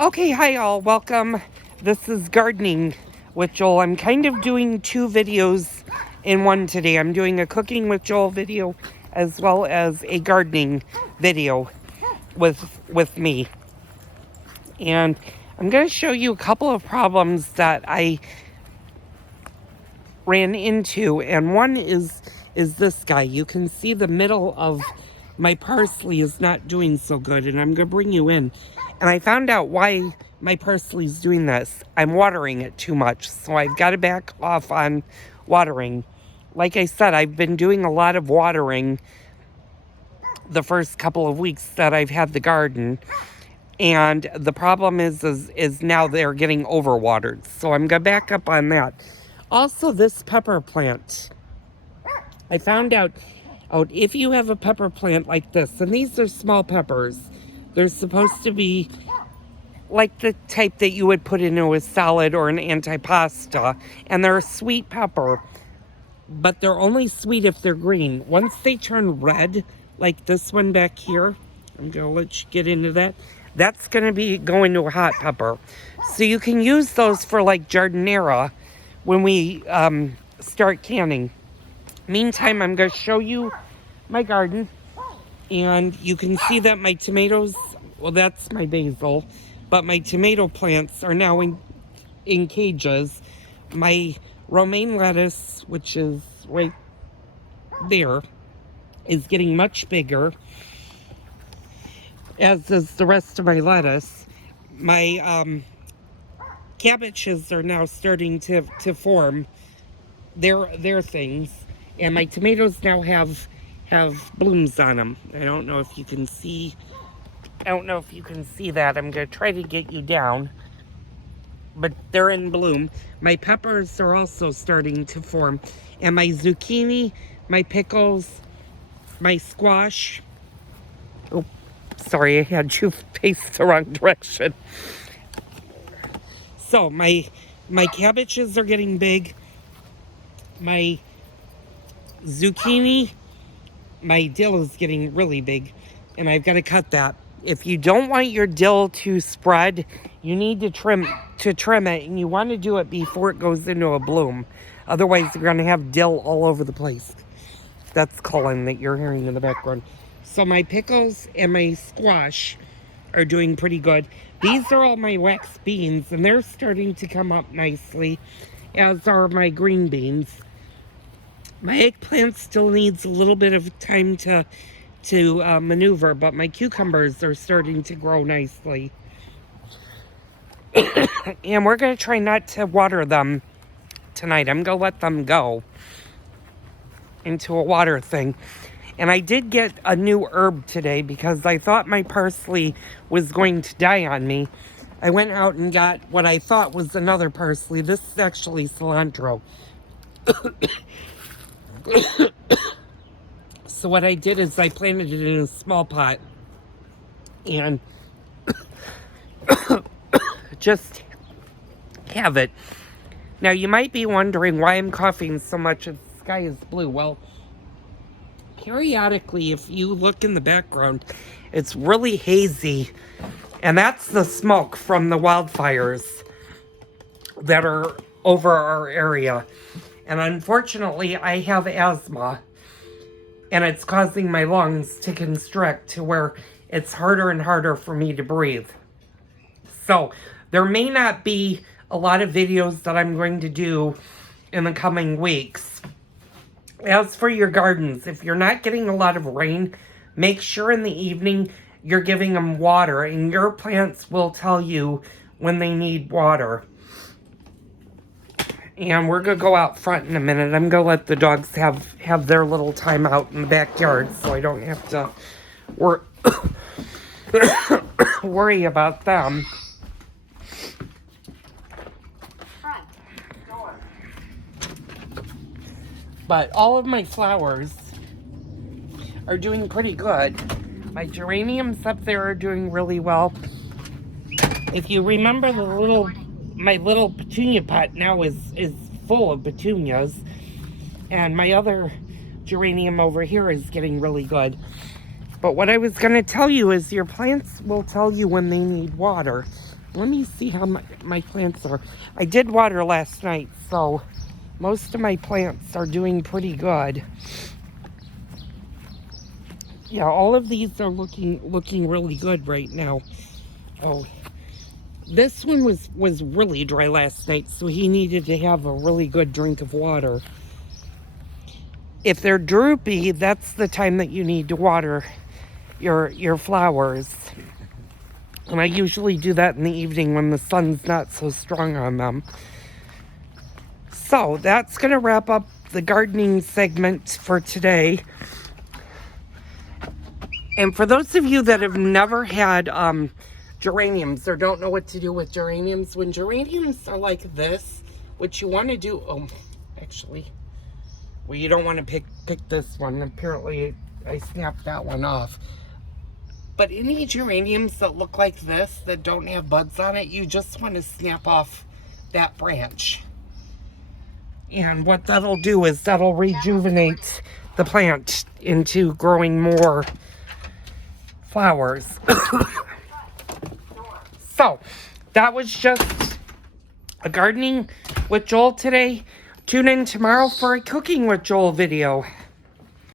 Okay, hi all, welcome. This is Gardening with Joel. I'm kind of doing two videos in one today. I'm doing a cooking with Joel video as well as a gardening video with me. And I'm going to show you a couple of problems that I ran into, and one is this guy. You can see the middle of my parsley is not doing so good, and I'm going to bring you in. And I found out why my parsley is doing this. I'm watering it too much, so I've got to back off on watering. Like I said, I've been doing a lot of watering the first couple of weeks that I've had the garden. And the problem is now they're getting overwatered. So I'm going to back up on that. Also, this pepper plant. I found out if you have a pepper plant like this, and these are small peppers, they're supposed to be like the type that you would put into a salad or an antipasta, and they're a sweet pepper, but they're only sweet if they're green. Once they turn red, like this one back here, I'm going to let you get into that. That's going to be going to a hot pepper. So you can use those for like jardinera when we start canning. Meantime, I'm going to show you my garden. And you can see that my tomatoes, well, that's my basil, but my tomato plants are now in cages. My romaine lettuce, which is right there, is getting much bigger, as is the rest of my lettuce. My cabbages are now starting to form their things, and my tomatoes now have blooms on them. I don't know if you can see that. I'm going to try to get you down, but they're in bloom. My peppers are also starting to form, and my zucchini, my pickles, my squash. Oh, sorry, I had you face the wrong direction. So my cabbages are getting big. My zucchini, my dill is getting really big, and I've got to cut that. If you don't want your dill to spread, you need to trim it, and you want to do it before it goes into a bloom. Otherwise, you're going to have dill all over the place. That's Cullen that you're hearing in the background. So my pickles and my squash are doing pretty good. These are all my wax beans, and they're starting to come up nicely, as are my green beans. My eggplant still needs a little bit of time to maneuver, but my cucumbers are starting to grow nicely. And we're going to try not to water them tonight. I'm going to let them go into a water thing. And I did get a new herb today because I thought my parsley was going to die on me. I went out and got what I thought was another parsley. This is actually cilantro. So what I did is I planted it in a small pot and just have it. Now you might be wondering why I'm coughing so much if the sky is blue. Well, periodically, if you look in the background, it's really hazy, and that's the smoke from the wildfires that are over our area. And unfortunately, I have asthma, and it's causing my lungs to constrict to where it's harder and harder for me to breathe. So there may not be a lot of videos that I'm going to do in the coming weeks. As for your gardens, if you're not getting a lot of rain, make sure in the evening you're giving them water, and your plants will tell you when they need water. And we're going to go out front in a minute. I'm going to let the dogs have their little time out in the backyard so I don't have to worry about them. But all of my flowers are doing pretty good. My geraniums up there are doing really well. If you remember my little petunia pot now is full of petunias. And my other geranium over here is getting really good. But what I was going to tell you is your plants will tell you when they need water. Let me see how my plants are. I did water last night, so most of my plants are doing pretty good. Yeah, all of these are looking really good right now. Oh, this one was really dry last night, so he needed to have a really good drink of water. If they're droopy, that's the time that you need to water your flowers. And I usually do that in the evening when the sun's not so strong on them. So that's going to wrap up the gardening segment for today. And for those of you that have never had geraniums or don't know what to do with geraniums, when geraniums are like this, what you want to do, actually, well, you don't want to pick this one. Apparently, I snapped that one off. But any geraniums that look like this, that don't have buds on it, you just want to snap off that branch. And what that'll do is that'll rejuvenate the plant into growing more flowers. So, that was just a gardening with Joel today. Tune in tomorrow for a cooking with Joel video.